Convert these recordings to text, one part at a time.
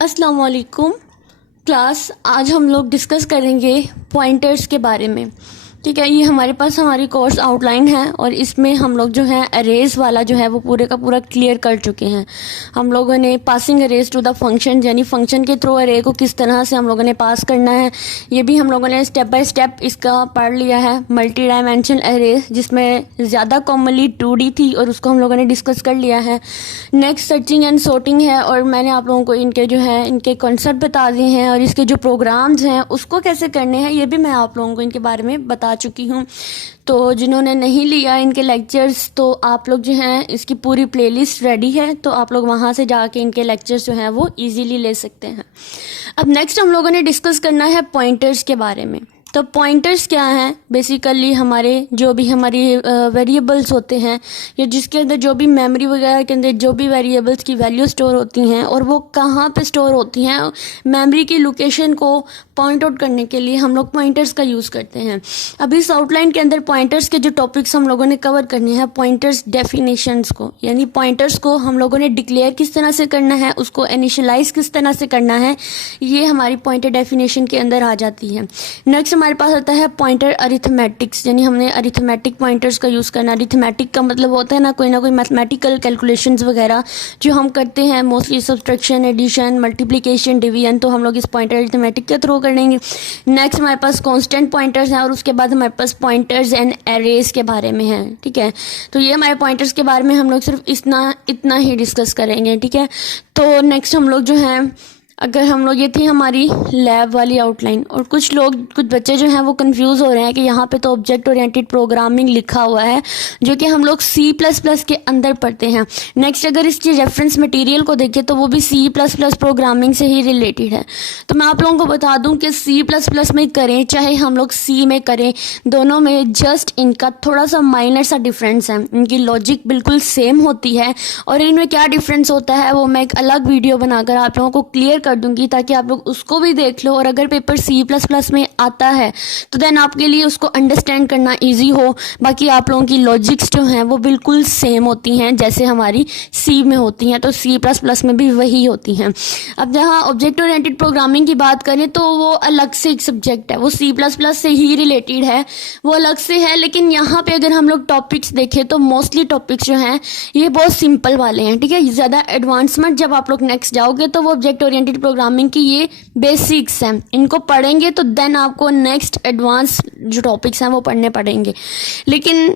अस्सलाम वालेकुम क्लास। आज हम लोग डिस्कस करेंगे पॉइंटर्स के बारे में। ठीक है, ये हमारे पास हमारी कोर्स आउटलाइन है और इसमें हम लोग जो है अरेज वाला जो है वो पूरे का पूरा क्लियर कर चुके हैं। हम लोगों ने passing arrays to the function यानी फंक्शन के थ्रू अरे को किस तरह से हम लोगों ने पास करना है ये भी हम लोगों ने स्टेप बाय स्टेप इसका पढ़ लिया है। मल्टी डायमेंशनल अरेज जिसमें ज़्यादा कॉमनली 2D थी और उसको हम लोगों ने डिस्कस कर लिया है। नेक्स्ट सर्चिंग एंड सॉर्टिंग है और मैंने आप लोगों को इनके जो है इनके कॉन्सेप्ट बता दिए हैं और इसके जो प्रोग्राम्स हैं उसको कैसे करने हैं ये भी मैं आप लोगों को इनके बारे में बता चुकी हूँ। तो जिन्होंने नहीं लिया इनके लेक्चर्स तो आप लोग जो हैं इसकी पूरी प्लेलिस्ट रेडी है, तो आप लोग वहाँ से जाके इनके लेक्चर्स जो हैं वो इजीली ले सकते हैं। अब नेक्स्ट हम लोगों ने डिस्कस करना है पॉइंटर्स के बारे में। तो पॉइंटर्स क्या हैं? बेसिकली हमारे जो भी हमारी वेरिएबल्स होते हैं या जिसके अंदर जो भी मेमोरी वगैरह के अंदर जो भी वेरिएबल्स की वैल्यू स्टोर होती हैं और वो कहाँ पे स्टोर होती हैं, मेमोरी की लोकेशन को पॉइंट आउट करने के लिए हम लोग पॉइंटर्स का यूज़ करते हैं। अब इस आउटलाइन के अंदर पॉइंटर्स के जो टॉपिक्स हम लोगों ने कवर करने हैं, पॉइंटर्स डेफिनेशंस को यानी पॉइंटर्स को हम लोगों ने डिक्लेयर किस तरह से करना है, उसको इनिशियलाइज किस तरह से करना है, ये हमारी पॉइंटर डेफिनेशन के अंदर आ जाती है। नेक्स्ट हमारे पास आता है पॉइंटर अरिथमेटिक्स यानी हमने अरिथमेटिक पॉइंटर्स का यूज़ करना। अरिथमेटिक का मतलब होता है ना कोई मैथमेटिकल कैलकुलेशंस वगैरह जो हम करते हैं, mostly subtraction, addition, multiplication, division, तो हम लोग इस पॉइंटर अरिथमेटिक के थ्रू करेंगे। नेक्स्ट हमारे पास कांस्टेंट पॉइंटर्स हैं और उसके बाद हमारे पास पॉइंटर्स एंड एरेज के बारे में है। ठीक है, तो ये हमारे पॉइंटर्स के बारे में हम लोग सिर्फ इतना ही डिस्कस करेंगे। ठीक है, तो नेक्स्ट हम लोग जो हैं अगर हम लोग ये थी हमारी लैब वाली आउटलाइन और कुछ बच्चे जो हैं वो कंफ्यूज हो रहे हैं कि यहाँ पे तो ऑब्जेक्ट ओरिएंटेड प्रोग्रामिंग लिखा हुआ है जो कि हम लोग C++ के अंदर पढ़ते हैं। नेक्स्ट अगर इसकी रेफरेंस मटेरियल को देखें तो वो भी C++ प्रोग्रामिंग से ही रिलेटेड है। तो मैं आप लोगों को बता दूं कि C++ में करें चाहे हम लोग C में करें, दोनों में जस्ट इनका थोड़ा सा माइनर सा डिफरेंस है। इनकी लॉजिक बिल्कुल सेम होती है और इनमें क्या डिफरेंस होता है वो मैं एक अलग वीडियो बनाकर आप लोगों को क्लियर कर दूंगी ताकि आप लोग उसको भी देख लो और अगर पेपर C++ में आता है तो देन आपके लिए उसको अंडरस्टैंड करना इजी हो। बाकी आप लोगों की लॉजिक्स जो हैं वो बिल्कुल सेम होती हैं जैसे हमारी C में होती हैं, तो C++ में भी वही होती हैं। अब जहाँ ऑब्जेक्ट ओरिएंटेड प्रोग्रामिंग की बात करें तो वो अलग से एक सब्जेक्ट है, वो C++ से ही रिलेटेड है, वो अलग से है। लेकिन यहाँ पे अगर हम लोग टॉपिक्स देखें तो मोस्टली टॉपिक्स जो हैं ये बहुत सिंपल वाले हैं। ठीक है, ज़्यादा एडवांसमेंट जब आप लोग नेक्स्ट जाओगे तो वो ऑब्जेक्ट ओरिएंटेड प्रोग्रामिंग की ये बेसिक्स हैं, इनको पढ़ेंगे तो देन आपको नेक्स्ट एडवांस जो टॉपिक्स हैं वो पढ़ने पड़ेंगे। लेकिन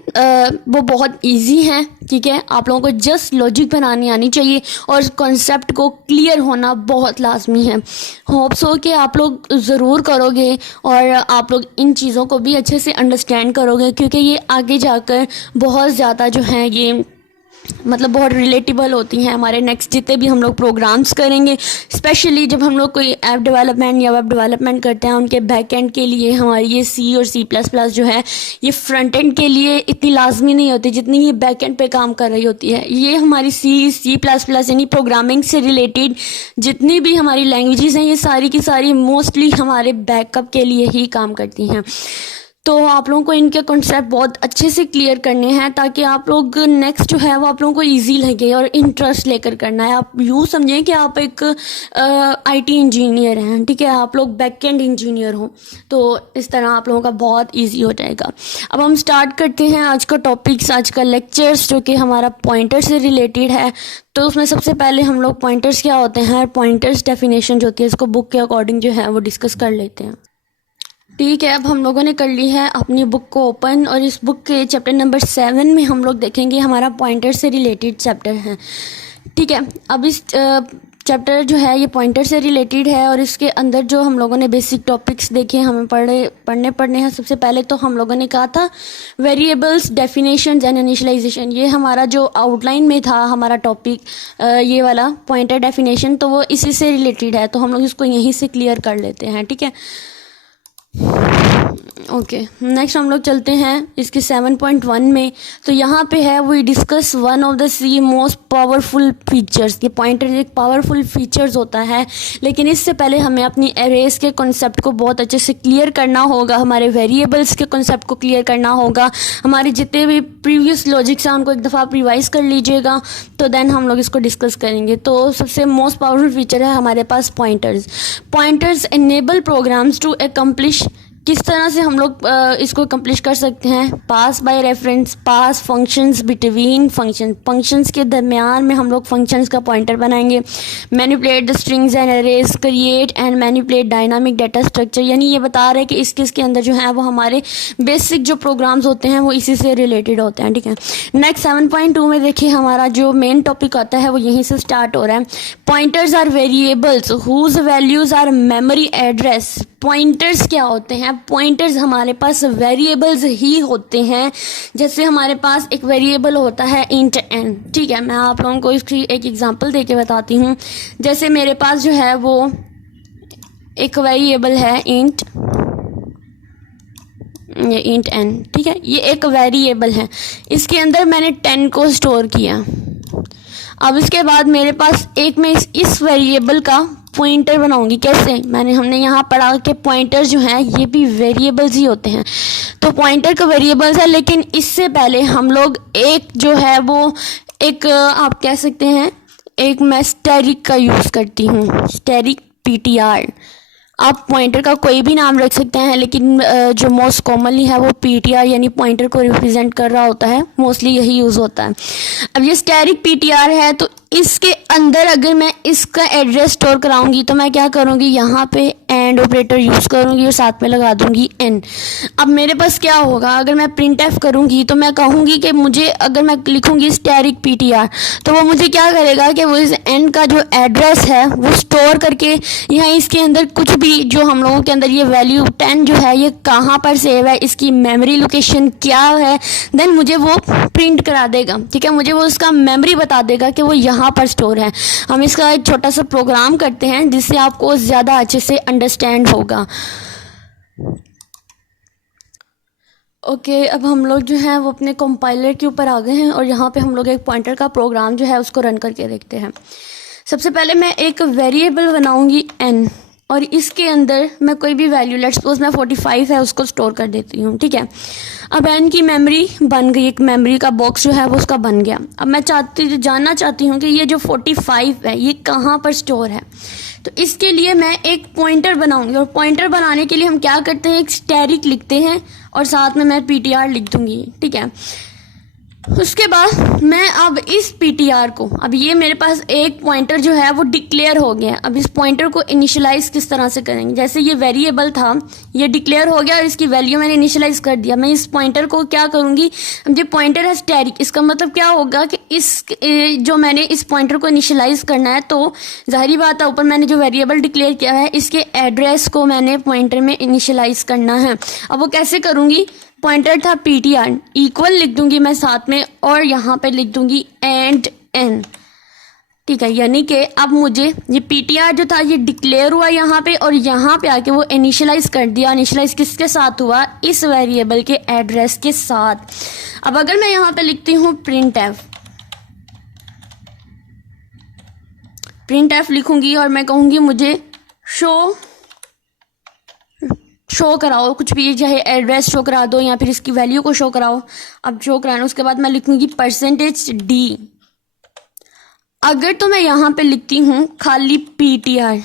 वो बहुत इजी हैं। ठीक है, आप लोगों को जस्ट लॉजिक बनानी आनी चाहिए और कॉन्सेप्ट को क्लियर होना बहुत लाजमी है। होप्स हो कि आप लोग ज़रूर करोगे और आप लोग इन चीज़ों को भी अच्छे से अंडरस्टैंड करोगे क्योंकि ये आगे जाकर बहुत ज़्यादा जो है ये मतलब बहुत रिलेटेबल होती हैं हमारे नेक्स्ट जितने भी हम लोग प्रोग्राम्स करेंगे। स्पेशली जब हम लोग कोई ऐप डेवलपमेंट या वेब डेवलपमेंट करते हैं उनके बैक एंड के लिए हमारी ये C और C++ जो है ये फ्रंट एंड के लिए इतनी लाजमी नहीं होती जितनी ये बैक एंड पे काम कर रही होती है। ये हमारी C++ यानी प्रोग्रामिंग से रिलेटेड जितनी भी हमारी लैंग्वेजेस हैं ये सारी की सारी मोस्टली हमारे बैकअप के लिए ही काम करती हैं। तो आप लोगों को इनके कॉन्सेप्ट बहुत अच्छे से क्लियर करने हैं ताकि आप लोग नेक्स्ट जो है वो आप लोगों को इजी लगे और इंटरेस्ट लेकर करना है। आप यूँ समझें कि आप एक IT इंजीनियर हैं। ठीक है, आप लोग बैक एंड इंजीनियर हो, तो इस तरह आप लोगों का बहुत इजी हो जाएगा। अब हम स्टार्ट करते हैं आज का टॉपिक्स, आज का लेक्चर्स जो कि हमारा पॉइंटर से रिलेटेड है। तो उसमें सबसे पहले हम लोग पॉइंटर्स क्या होते हैं, पॉइंटर्स डेफिनेशन जो होती है इसको बुक के अकॉर्डिंग जो है वो डिस्कस कर लेते हैं। ठीक है, अब हम लोगों ने कर ली है अपनी बुक को ओपन और इस बुक के चैप्टर नंबर 7 में हम लोग देखेंगे हमारा पॉइंटर से रिलेटेड चैप्टर है। ठीक है, अब इस चैप्टर जो है ये पॉइंटर से रिलेटेड है और इसके अंदर जो हम लोगों ने बेसिक टॉपिक्स देखे हमें पढ़ने हैं। सबसे पहले तो हम लोगों ने कहा था वेरिएबल्स, डेफिनेशंस एंड इनिशियलाइजेशन। ये हमारा जो आउटलाइन में था हमारा टॉपिक ये वाला पॉइंटर डेफिनेशन, तो वो इसी से रिलेटेड है, तो हम लोग इसको यहीं से क्लियर कर लेते हैं। ठीक है, ओके, नेक्स्ट हम लोग चलते हैं इसके 7.1 में। तो यहाँ पे है we discuss one of the C most powerful features. ये पॉइंटर एक पावरफुल फीचर्स होता है, लेकिन इससे पहले हमें अपनी एरेज के कॉन्सेप्ट को बहुत अच्छे से क्लियर करना होगा, हमारे वेरिएबल्स के कॉन्सेप्ट को क्लियर करना होगा, हमारे जितने भी प्रीवियस लॉजिक्स हैं उनको एक दफ़ा आप रिवाइज कर लीजिएगा, तो देन हम लोग इसको डिस्कस करेंगे। तो सबसे मोस्ट पावरफुल फीचर है हमारे पास pointers. Pointers enable programs to accomplish. किस तरह से हम लोग इसको कंप्लीट कर सकते हैं? Pass by reference, pass functions between function, functions के दरमियान में हम लोग फंक्शंस का पॉइंटर बनाएंगे। Manipulate the strings and arrays, create and manipulate dynamic data structure. यानी ये बता रहे हैं कि इसके अंदर जो है वो हमारे बेसिक जो प्रोग्राम्स होते हैं वो इसी से रिलेटेड होते हैं, ठीक है। नेक्स्ट 7.2 में देखिए हमारा जो मेन टॉपिक आता है वो यहीं से स्टार्ट हो रहा है। Pointers are variables whose values are memory address. Pointers क्या होते हैं? पॉइंटर्स हमारे पास वेरिएबल्स ही होते हैं। जैसे हमारे पास एक वेरिएबल होता है इंट एन, ठीक है। मैं आप लोगों को इसकी एक एग्जांपल देके बताती हूँ। जैसे मेरे पास जो है वो एक वेरिएबल है इंट, ये इंट एन, ठीक है। ये एक वेरिएबल है, इसके अंदर मैंने 10 को स्टोर किया। अब इसके बाद मेरे पास एक मैं इस वेरिएबल का पॉइंटर बनाऊंगी। कैसे? हमने यहाँ पढ़ा कि पॉइंटर जो हैं ये भी वेरिएबल्स ही होते हैं। तो पॉइंटर का वेरिएबल्स है, लेकिन इससे पहले हम लोग एक जो है वो एक आप कह सकते हैं एक मैं स्टैरिक का यूज़ करती हूँ, स्टैरिक PTR। आप पॉइंटर का कोई भी नाम रख सकते हैं, लेकिन जो मोस्ट कॉमनली है वो PTR यानी पॉइंटर को रिप्रेजेंट कर रहा होता है, मोस्टली यही यूज़ होता है। अब ये स्टैरिक PTR है, तो इसके अंदर अगर मैं इसका एड्रेस स्टोर कराऊंगी तो मैं क्या करूंगी, यहाँ पे एंड ऑपरेटर यूज़ करूंगी और साथ में लगा दूंगी n। अब मेरे पास क्या होगा, अगर मैं प्रिंट एफ करूंगी तो मैं कहूँगी कि मुझे, अगर मैं लिखूंगी स्टैरिक PTR, तो वो मुझे क्या करेगा कि वो इस n का जो एड्रेस है वो स्टोर करके यहाँ इसके अंदर कुछ भी जो हम लोगों के अंदर ये वैल्यू 10 जो है ये कहाँ पर सेव है, इसकी मेमोरी लोकेशन क्या है, देन मुझे वो प्रिंट करा देगा, ठीक है। मुझे वो उसका मेमोरी बता देगा कि वो यहाँ पर स्टोर है। हम इसका एक छोटा सा प्रोग्राम करते हैं जिससे आपको ज़्यादा अच्छे से अंडरस्टैंड होगा। ओके, अब हम लोग जो है वो अपने कंपाइलर के ऊपर आ गए हैं और यहाँ पे हम लोग एक पॉइंटर का प्रोग्राम जो है उसको रन करके देखते हैं। सबसे पहले मैं एक वेरिएबल बनाऊंगी n, और इसके अंदर मैं कोई भी वैल्यू, लेट्स सपोज मैं 45 है उसको स्टोर कर देती हूँ, ठीक है। अब n की मेमोरी बन गई, एक मेमोरी का बॉक्स जो है वो उसका बन गया। अब मैं जानना चाहती हूँ कि ये जो 45 है ये कहाँ पर स्टोर है। तो इसके लिए मैं एक पॉइंटर बनाऊंगी, और पॉइंटर बनाने के लिए हम क्या करते हैं, एक स्टैरिक लिखते हैं और साथ में मैं PTR लिख दूंगी, ठीक है। उसके बाद मैं अब इस PTR को, अब ये मेरे पास एक पॉइंटर जो है वो डिक्लेयर हो गया। अब इस पॉइंटर को इनिशियलाइज किस तरह से करेंगे, जैसे ये वेरिएबल था ये डिक्लेयर हो गया और इसकी वैल्यू मैंने इनिशियलाइज कर दिया। मैं इस पॉइंटर को क्या करूँगी, अब ये पॉइंटर है स्टैरिक, इसका मतलब क्या होगा कि इस जो मैंने इस पॉइंटर को इनिशियलाइज करना है, तो जाहिर बात है ऊपर मैंने जो वेरिएबल डिक्लेयर किया है इसके एड्रेस को मैंने पॉइंटर में इनिशियलाइज करना है। अब वो कैसे करूँगी, पॉइंटर था PTR, इक्वल लिख दूंगी मैं साथ में और यहाँ पे लिख दूंगी एंड n, ठीक है। यानी कि अब मुझे ये PTR जो था ये डिक्लेयर हुआ यहाँ पे, और यहाँ पे आके वो इनिशियलाइज कर दिया। इनिशियलाइज किसके साथ हुआ, इस वेरिएबल के एड्रेस के साथ। अब अगर मैं यहाँ पे लिखती हूँ प्रिंट एफ लिखूंगी और मैं कहूँगी मुझे शो कराओ, कुछ भी चाहे एड्रेस शो करा दो या फिर इसकी वैल्यू को शो कराओ। अब शो कराना, उसके बाद मैं लिखूंगी %d। अगर तो मैं यहाँ पे लिखती हूँ खाली PTR,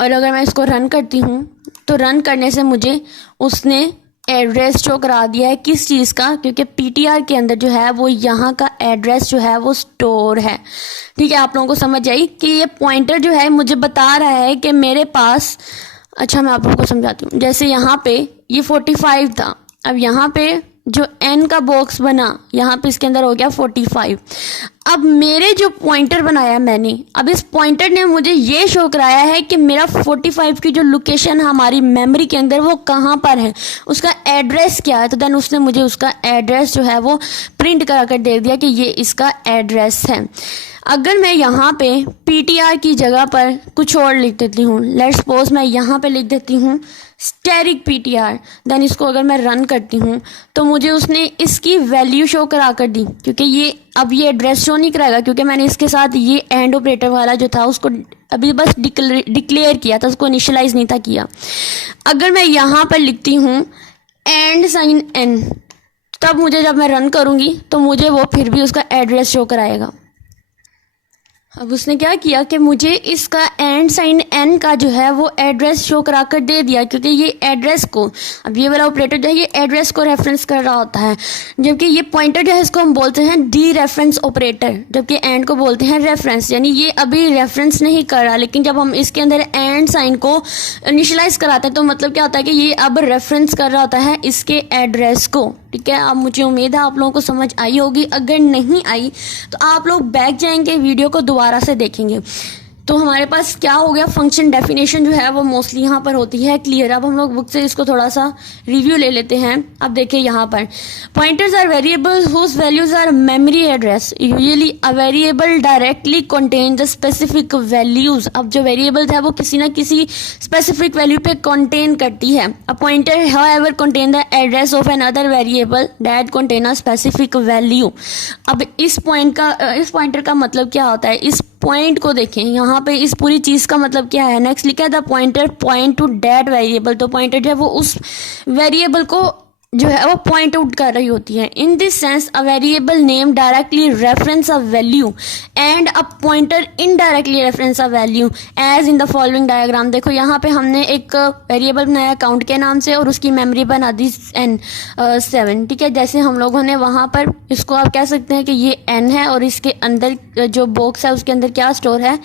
और अगर मैं इसको रन करती हूँ तो रन करने से मुझे उसने एड्रेस शो करा दिया है। किस चीज़ का, क्योंकि PTR के अंदर जो है वो यहाँ का एड्रेस जो है वो स्टोर है, ठीक है। आप लोगों को समझ आई कि ये पॉइंटर जो है मुझे बता रहा है कि मेरे पास, अच्छा मैं आप लोगों को समझाती हूँ। जैसे यहाँ पे ये 45 था, अब यहाँ पे जो n का बॉक्स बना यहाँ पे इसके अंदर हो गया 45। अब मेरे जो पॉइंटर बनाया मैंने, अब इस पॉइंटर ने मुझे ये शो कराया है कि मेरा 45 की जो लोकेशन हमारी मेमोरी के अंदर वो कहाँ पर है, उसका एड्रेस क्या है। तो देन उसने मुझे उसका एड्रेस जो है वो प्रिंट करा कर दे दिया कि ये इसका एड्रेस है। अगर मैं यहाँ पे ptr की जगह पर कुछ और लिख देती हूँ, लेट्स सपोज मैं यहाँ पे लिख देती हूँ स्टेरिक ptr, देन इसको अगर मैं रन करती हूँ तो मुझे उसने इसकी वैल्यू शो करा कर दी, क्योंकि ये एड्रेस शो नहीं कराएगा, क्योंकि मैंने इसके साथ ये एंड ऑपरेटर वाला जो था उसको अभी बस डिक्लेयर किया था, उसको इनिशियलाइज नहीं था किया। अगर मैं यहाँ पर लिखती हूँ एंड साइन n, तब मुझे जब मैं रन करूँगी तो मुझे वो फिर भी उसका एड्रेस शो कराएगा। अब उसने क्या किया कि मुझे इसका एंड साइन n का जो है वो एड्रेस शो करा कर दे दिया, क्योंकि ये एड्रेस को, अब ये वाला ऑपरेटर जो है ये एड्रेस को रेफरेंस कर रहा होता है, जबकि ये पॉइंटर जो है इसको हम बोलते हैं डी रेफरेंस ऑपरेटर, जबकि एंड को बोलते हैं रेफरेंस। यानी ये अभी रेफरेंस नहीं कर रहा, लेकिन जब हम इसके अंदर एंड साइन को इनिशियलाइज कराते हैं तो मतलब क्या होता है कि ये अब रेफरेंस कर रहा होता है इसके एड्रेस को। ठीक है, अब मुझे उम्मीद है आप लोगों को समझ आई होगी। अगर नहीं आई तो आप लोग बैक जाएंगे, वीडियो को दोबारा से देखेंगे। तो हमारे पास क्या हो गया, फंक्शन डेफिनेशन जो है वो मोस्टली यहाँ पर होती है क्लियर। अब हम लोग बुक से इसको थोड़ा सा रिव्यू ले लेते हैं। अब देखिए यहाँ पर pointers are variables whose values are memory address, usually a variable directly contain the specific values. अब जो वेरिएबल है वो किसी ना किसी स्पेसिफिक वैल्यू पे कंटेन करती है। A pointer however contain the address of an other variable that contain a specific value. अब इस पॉइंटर का मतलब क्या होता है, इस पॉइंट को देखें, यहाँ पे इस पूरी चीज़ का मतलब क्या है। नेक्स्ट लिखा है the pointer point two that variable, तो पॉइंटर जो है वो उस वेरिएबल को जो है वो पॉइंट आउट कर रही होती है। In this sense a variable name directly reference a value and a pointer indirectly reference a value as in the following diagram. देखो यहाँ पे हमने एक वेरिएबल बनाया काउंट के नाम से और उसकी मेमोरी बना दी n7। ठीक है, जैसे हम लोगों ने वहाँ पर इसको आप कह सकते हैं कि ये n है और इसके अंदर जो बॉक्स है उसके अंदर क्या स्टोर है,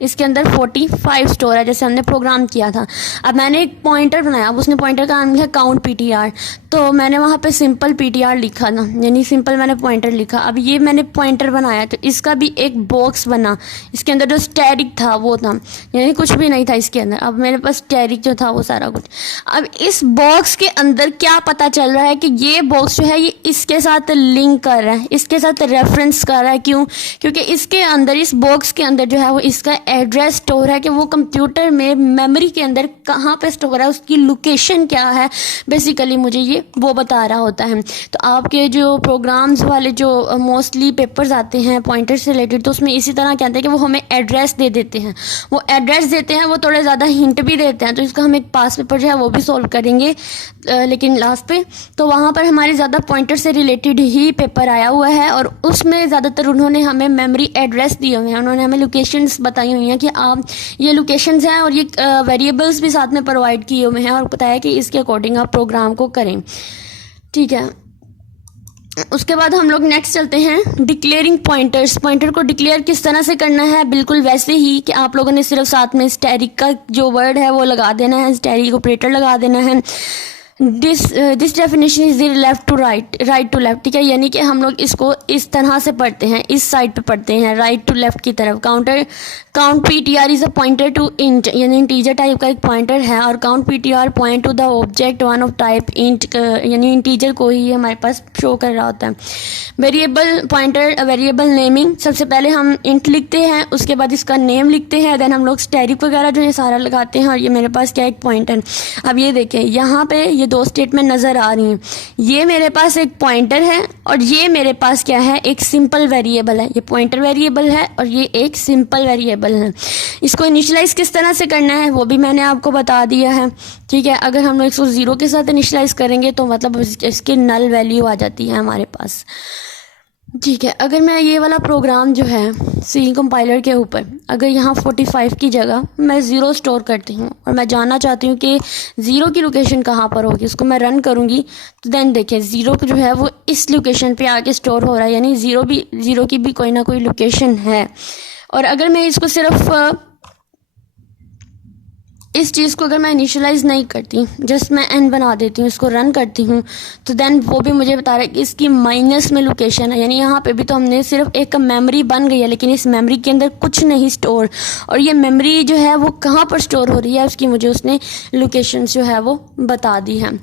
इसके अंदर 45 स्टोर है, जैसे हमने प्रोग्राम किया था। अब मैंने एक पॉइंटर बनाया, अब उसने पॉइंटर का नाम लिखा काउंट ptr, तो मैंने वहाँ पे सिंपल ptr लिखा था, यानी सिंपल मैंने पॉइंटर लिखा। अब ये मैंने पॉइंटर बनाया तो इसका भी एक बॉक्स बना, इसके अंदर जो स्टैटिक था वो था, यानी कुछ भी नहीं था इसके अंदर। अब मेरे पास स्टैटिक जो था वो सारा कुछ। अब इस बॉक्स के अंदर क्या पता चल रहा है कि ये बॉक्स जो है ये इसके साथ लिंक कर रहा है, इसके साथ रेफरेंस कर रहा है। क्यों? क्योंकि इसके अंदर, इस बॉक्स के अंदर जो है वो इसका एड्रेस स्टोर है कि वो कंप्यूटर में मेमोरी के अंदर कहाँ पे स्टोर है, उसकी लोकेशन क्या है, बेसिकली मुझे ये वो बता रहा होता है। तो आपके जो प्रोग्राम्स वाले जो मोस्टली पेपर्स आते हैं पॉइंटर से रिलेटेड, तो उसमें इसी तरह कहते हैं कि वो हमें एड्रेस दे देते हैं, वो एड्रेस देते हैं, वो थोड़े ज़्यादा हिंट भी देते हैं। तो इसका हम एक पास पेपर जो है वो भी सॉल्व करेंगे लेकिन लास्ट पे। तो वहाँ पर हमारे ज़्यादा पॉइंटर से रिलेटेड ही पेपर आया हुआ है और उसमें ज़्यादातर उन्होंने हमें मेमोरी एड्रेस दिए हुए हैं, उन्होंने हमें लोकेशंस बताई हुई हैं कि आप ये लोकेशंस हैं और ये वेरिएबल्स भी साथ में प्रोवाइड किए हुए हैं और बताया कि इसके अकॉर्डिंग आप प्रोग्राम को करें। ठीक है, उसके बाद हम लोग नेक्स्ट चलते हैं डिक्लेयरिंग पॉइंटर्स। पॉइंटर को डिक्लेयर किस तरह से करना है, बिल्कुल वैसे ही कि आप लोगों ने सिर्फ साथ में स्टैटिक का जो वर्ड है वो लगा देना है, स्टैटिक ऑपरेटर लगा देना है। This definition is left to right to left. ठीक है, यानी कि हम लोग इसको इस तरह से पढ़ते हैं, इस साइड पे पढ़ते हैं, राइट टू लेफ्ट की तरफ। Count ptr is a pointer to int, यानी इंटीजर टाइप का एक पॉइंटर है, और count ptr point to the object one of type int, यानी इंटीजर को ही हमारे पास शो कर रहा होता है। वेरिएबल पॉइंटर, वेरिएबल नेमिंग, सबसे पहले हम इंट लिखते हैं, उसके बाद इसका नेम लिखते हैं, देन हम लोग स्टैटिक वगैरह जो है सारा लगाते हैं। और ये मेरे पास क्या एक पॉइंटर। अब ये देखें यहाँ पे ये दो स्टेटमेंट नज़र आ रही हैं, ये मेरे पास एक पॉइंटर है और ये मेरे पास क्या है, एक सिंपल वेरिएबल है। ये पॉइंटर वेरिएबल है और ये एक सिंपल वेरिएबल है। इसको इनिशियलाइज किस तरह से करना है वो भी मैंने आपको बता दिया है। ठीक है, अगर हम लोग इसको 0 के साथ इनिशियलाइज करेंगे तो मतलब इसकी नल वैल्यू आ जाती है हमारे पास। ठीक है, अगर मैं ये वाला प्रोग्राम जो है सी कंपाइलर के ऊपर, अगर यहाँ 45 की जगह मैं 0 स्टोर करती हूँ और मैं जानना चाहती हूँ कि 0 की लोकेशन कहाँ पर होगी, उसको मैं रन करूँगी तो देन देखिए 0 जो है वो इस लोकेशन पे आके स्टोर हो रहा है, यानी 0 की भी कोई ना कोई लोकेशन है। और अगर मैं इसको सिर्फ इस चीज़ को अगर मैं इनिशियलाइज़ नहीं करती, जस्ट मैं n बना देती हूँ, इसको रन करती हूँ, तो देन वो भी मुझे बता रहा है कि इसकी माइनस में लोकेशन है। यानी यहाँ पे भी तो हमने सिर्फ एक मेमोरी बन गई है, लेकिन इस मेमोरी के अंदर कुछ नहीं स्टोर, और ये मेमोरी जो है वो कहाँ पर स्टोर हो रही है उसकी मुझे उसने लोकेशन जो है वो बता दी है।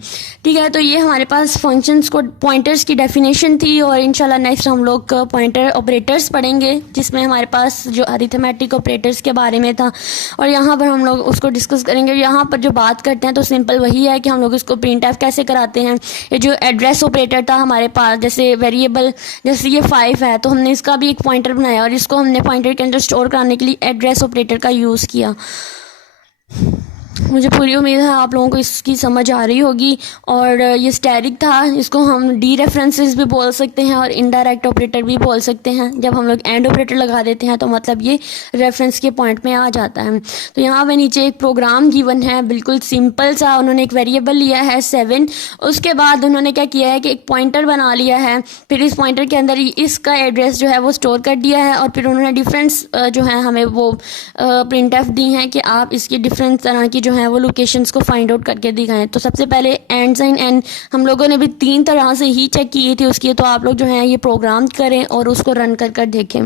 ठीक है, तो ये हमारे पास फंक्शंस को पॉइंटर्स की डेफिनेशन थी, और इंशाल्लाह नेक्स्ट हम लोग पॉइंटर ऑपरेटर्स पढ़ेंगे, जिसमें हमारे पास जो अरिथमेटिक ऑपरेटर्स के बारे में था, और यहाँ पर हम लोग उसको डिस्कस करेंगे। यहाँ पर जो बात करते हैं तो सिंपल वही है कि हम लोग इसको प्रिंटफ कैसे कराते हैं। ये जो एड्रेस ऑपरेटर था हमारे पास, जैसे वेरिएबल, जैसे ये 5 है तो हमने इसका भी एक पॉइंटर बनाया, और इसको हमने पॉइंटर के अंदर स्टोर कराने के लिए एड्रेस ऑपरेटर का यूज़ किया। मुझे पूरी उम्मीद है आप लोगों को इसकी समझ आ रही होगी। और ये स्टैटिक था, इसको हम डी रेफरेंसेस भी बोल सकते हैं और इनडायरेक्ट ऑपरेटर भी बोल सकते हैं। जब हम लोग एंड ऑपरेटर लगा देते हैं तो मतलब ये रेफरेंस के पॉइंट में आ जाता है। तो यहाँ पे नीचे एक प्रोग्राम गिवन है, बिल्कुल सिंपल सा। उन्होंने एक वेरिएबल लिया है 7, उसके बाद उन्होंने क्या किया है कि एक पॉइंटर बना लिया है, फिर इस पॉइंटर के अंदर इसका एड्रेस जो है वो स्टोर कर दिया है, और फिर उन्होंने डिफरेंस जो है हमें वो प्रिंटफ दी हैं कि आप इसकी डिफरेंट तरह की जो है वो लोकेशंस को फाइंड आउट करके दिखाएं। तो सबसे पहले एंड साइन एंड हम लोगों ने भी 3 तरह से ही चेक किए थे उसकी, तो आप लोग जो है ये प्रोग्राम करें और उसको रन कर कर देखें।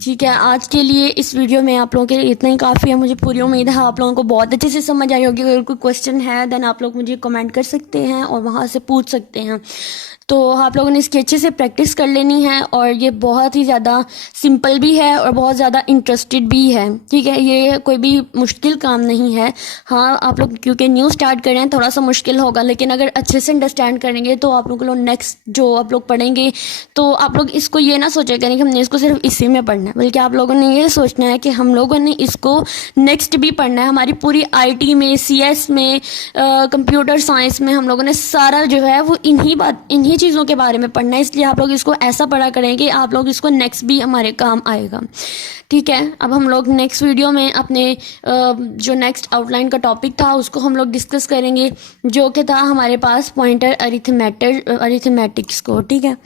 ठीक है, आज के लिए इस वीडियो में आप लोगों के लिए इतना ही काफ़ी है। मुझे पूरी उम्मीद है आप लोगों को बहुत अच्छे से समझ आई होगी। अगर कोई क्वेश्चन है देन आप लोग मुझे कमेंट कर सकते हैं और वहाँ से पूछ सकते हैं। तो आप लोगों ने इसकी अच्छे से प्रैक्टिस कर लेनी है, और ये बहुत ही ज़्यादा सिंपल भी है और बहुत ज़्यादा इंटरेस्टेड भी है। ठीक है, ये कोई भी मुश्किल काम नहीं है। हाँ, आप लोग क्योंकि न्यू स्टार्ट कर रहे हैं थोड़ा सा मुश्किल होगा, लेकिन अगर अच्छे से अंडरस्टैंड करेंगे तो आप लोग नेक्स्ट जो आप लोग पढ़ेंगे तो आप लोग इसको ये ना सोचा करें कि हमने इसको सिर्फ इसी में पढ़ना है, बल्कि आप लोगों ने ये सोचना है कि हम लोगों ने इसको नेक्स्ट भी पढ़ना है। हमारी पूरी IT में, CS में, कंप्यूटर साइंस में हम लोगों ने सारा जो है वो इन्हीं चीज़ों के बारे में पढ़ना है। इसलिए आप लोग इसको ऐसा पढ़ा करें कि आप लोग इसको नेक्स्ट भी हमारे काम आएगा। ठीक है, अब हम लोग नेक्स्ट वीडियो में अपने जो नेक्स्ट आउटलाइन का टॉपिक था उसको हम लोग डिस्कस करेंगे, जो कि था हमारे पास पॉइंटर अरिथमेटिक्स को। ठीक है।